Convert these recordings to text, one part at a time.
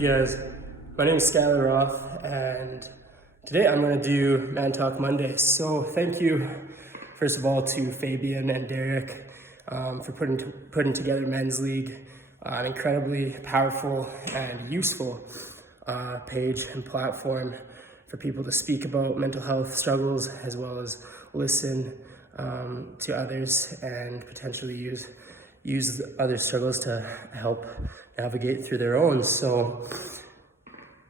Hey guys, my name is Skylar Roth, and today I'm going to do Man Talk Monday. So thank you, first of all, to Fabian and Derek for putting together MenzLeague, an incredibly powerful and useful page and platform for people to speak about mental health struggles, as well as listen to others and potentially use other struggles to help navigate through their own. So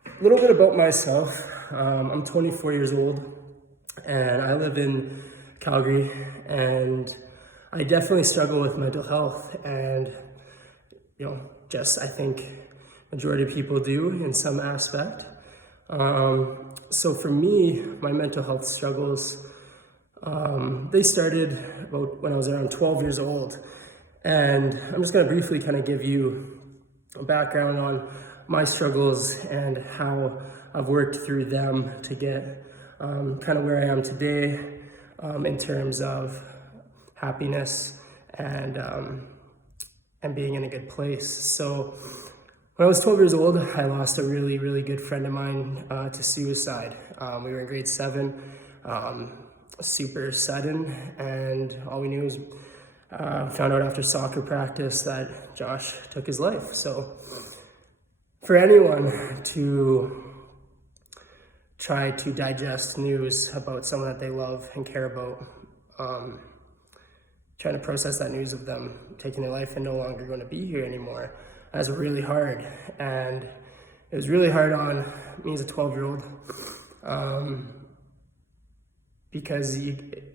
a little bit about myself. I'm 24 years old and I live in Calgary, and I definitely struggle with mental health, and I think majority of people do in some aspect. So for me, my mental health struggles, they started about when I was around 12 years old. And I'm just going to briefly kind of give you a background on my struggles and how I've worked through them to get kind of where I am today in terms of happiness and being in a good place. So when I was 12 years old, I lost a really, really good friend of mine to suicide. We were in grade 7, super sudden, and all we knew was found out after soccer practice that Josh took his life. So for anyone to try to digest news about someone that they love and care about, trying to process that news of them taking their life and no longer going to be here anymore, that's really hard. And it was really hard on me as a 12-year-old, because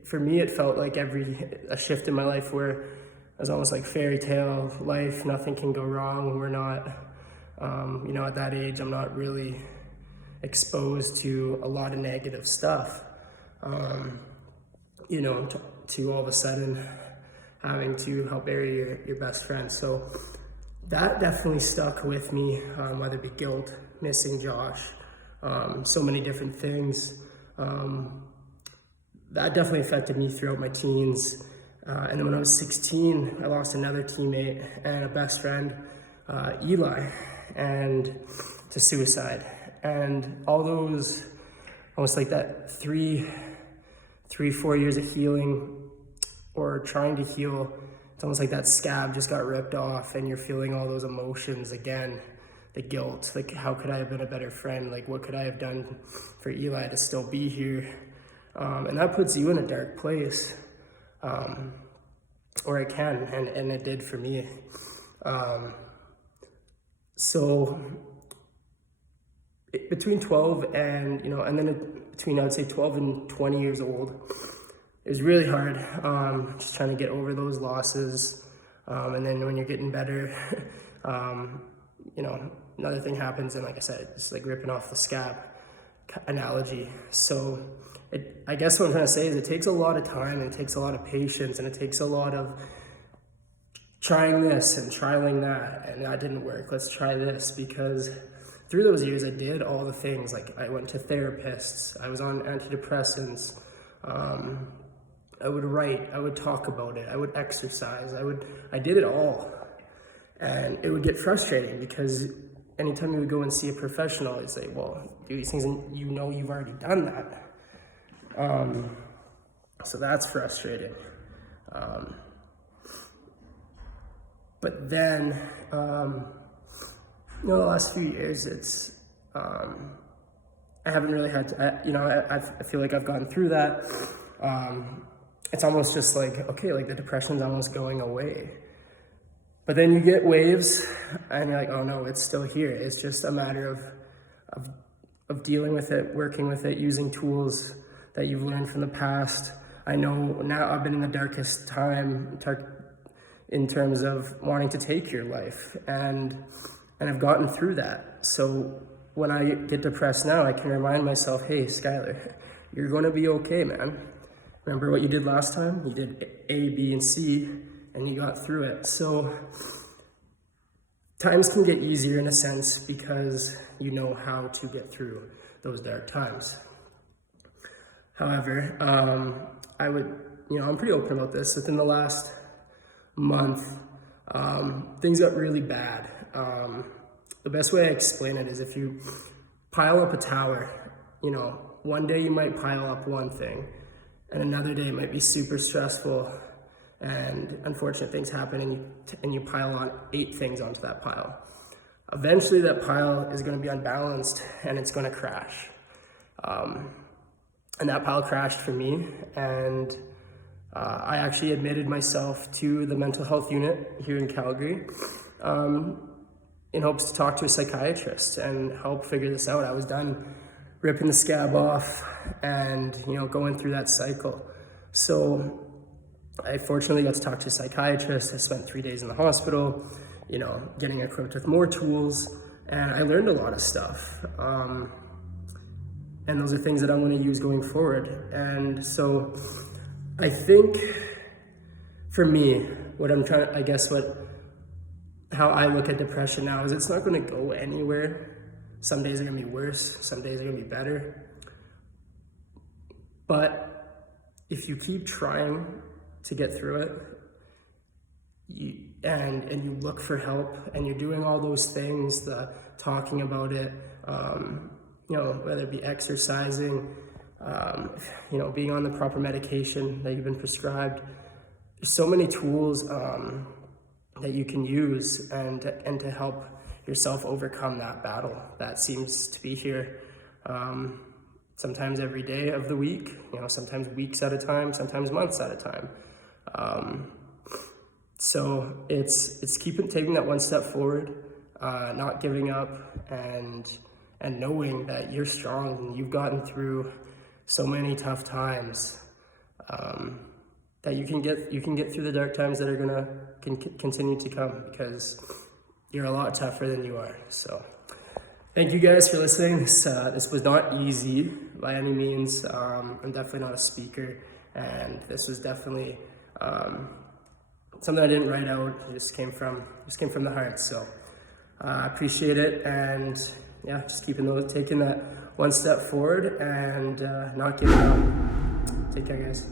for me, it felt like a shift in my life where it was almost like fairy tale life. Nothing can go wrong. We're not, at that age, I'm not really exposed to a lot of negative stuff. To all of a sudden having to help bury your best friend. So that definitely stuck with me, whether it be guilt, missing Josh, so many different things. That definitely affected me throughout my teens. And then when I was 16, I lost another teammate and a best friend, Eli, and to suicide. And all those, almost like that 4 years of healing or trying to heal, it's almost like that scab just got ripped off and you're feeling all those emotions again. The guilt, like how could I have been a better friend? Like what could I have done for Eli to still be here? And that puts you in a dark place, or it can, and it did for me. So between 12 and, between, I'd say 12 and 20 years old, it was really hard, just trying to get over those losses. And then when you're getting better, another thing happens, and like I said, it's like ripping off the scab analogy. So I guess what I'm trying to say is it takes a lot of time, and it takes a lot of patience, and it takes a lot of trying this and trialing that, and that didn't work. Let's try this, because through those years I did all the things. Like I went to therapists, I was on antidepressants, I would write, I would talk about it, I would exercise, I did it all. And it would get frustrating because anytime you would go and see a professional, they'd say, well, do these things and you've already done that. So that's frustrating. But then, the last few years, it's, I haven't really had to, I feel like I've gone through that. It's almost just like, okay, like the depression's almost going away. But then you get waves and you're like, oh no, it's still here. It's just a matter of dealing with it, working with it, using tools that you've learned from the past. I know now I've been in the darkest time in terms of wanting to take your life, and I've gotten through that. So when I get depressed now, I can remind myself, hey, Skylar, you're going to be okay, man. Remember what you did last time? You did A, B, and C, and you got through it. So times can get easier in a sense because you know how to get through those dark times. However, I'm pretty open about this. Within the last month, things got really bad. the best way I explain it is if you pile up a tower, you know, one day you might pile up one thing, and another day it might be super stressful and unfortunate things happen, and you pile on 8 things onto that pile. Eventually that pile is going to be unbalanced and it's going to crash. And that pile crashed for me, and I actually admitted myself to the mental health unit here in Calgary in hopes to talk to a psychiatrist and help figure this out. I was done ripping the scab off and, you know, going through that cycle. So I fortunately got to talk to a psychiatrist. I spent 3 days in the hospital, you know, getting equipped with more tools, and I learned a lot of stuff. And those are things that I want to use going forward. And so I think for me, how I look at depression now is it's not going to go anywhere. Some days are going to be worse, some days are going to be better. But if you keep trying to get through it, and you look for help, and you're doing all those things, the talking about it, you know, whether it be exercising, you know, being on the proper medication that you've been prescribed. There's so many tools that you can use and to help yourself overcome that battle that seems to be here sometimes every day of the week, you know, sometimes weeks at a time, sometimes months at a time. So it's taking that one step forward, not giving up, and knowing that you're strong and you've gotten through so many tough times, that you can get through the dark times that are gonna continue to come, because you're a lot tougher than you are. So thank you guys for listening. This was not easy by any means. I'm definitely not a speaker, and this was definitely something I didn't write out. It just came from the heart. So I appreciate it, and yeah, just taking that one step forward and not giving up. Take care, guys.